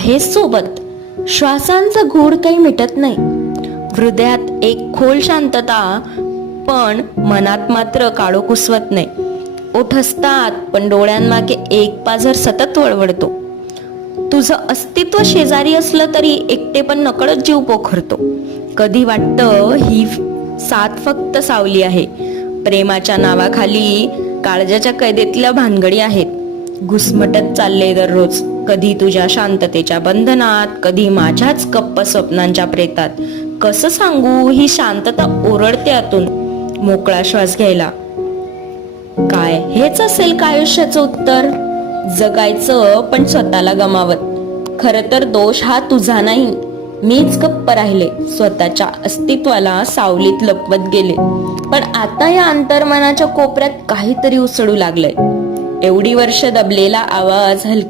आहेस सोबत. श्वासांचा घोळ काही मिटत नाही. हृदयात एक खोल शांतता, पण मनात मात्र काळोख कुसवत नाही. ओठ असतात पण डोळ्यांमागे एक पाझर सतत वळवळतो. तुझं अस्तित्व शेजारी असलं तरी एकटेपण नकळत जीव पोखरतो. कधी वाटतं ही साथ फक्त सावली आहे, प्रेमाच्या नावाखाली काळजाच्या कैदेतल्या भानगडी आहेत. घुसमटत चालले दररोज, कधी तुझ्या शांततेच्या बंधनात, कधी माझ्याच गप्प स्वप्नांच्या प्रेतात. कसं सांगू, ही शांतता ओरडते आतून मोकळा श्वास घ्यायला. काय हेच असेल का आयुष्याचं उत्तर? जगायचं पण स्वतःला गमावत. खरं तर दोष हा तुझा नाही, मीच गप्प राहिले, स्वतःच्या अस्तित्वाला सावलीत लपवत गेले. पण आता या अंतर्मनाच्या कोपऱ्यात काहीतरी उसळू लागलंय. एवढी वर्ष दबलेला आवाज हलका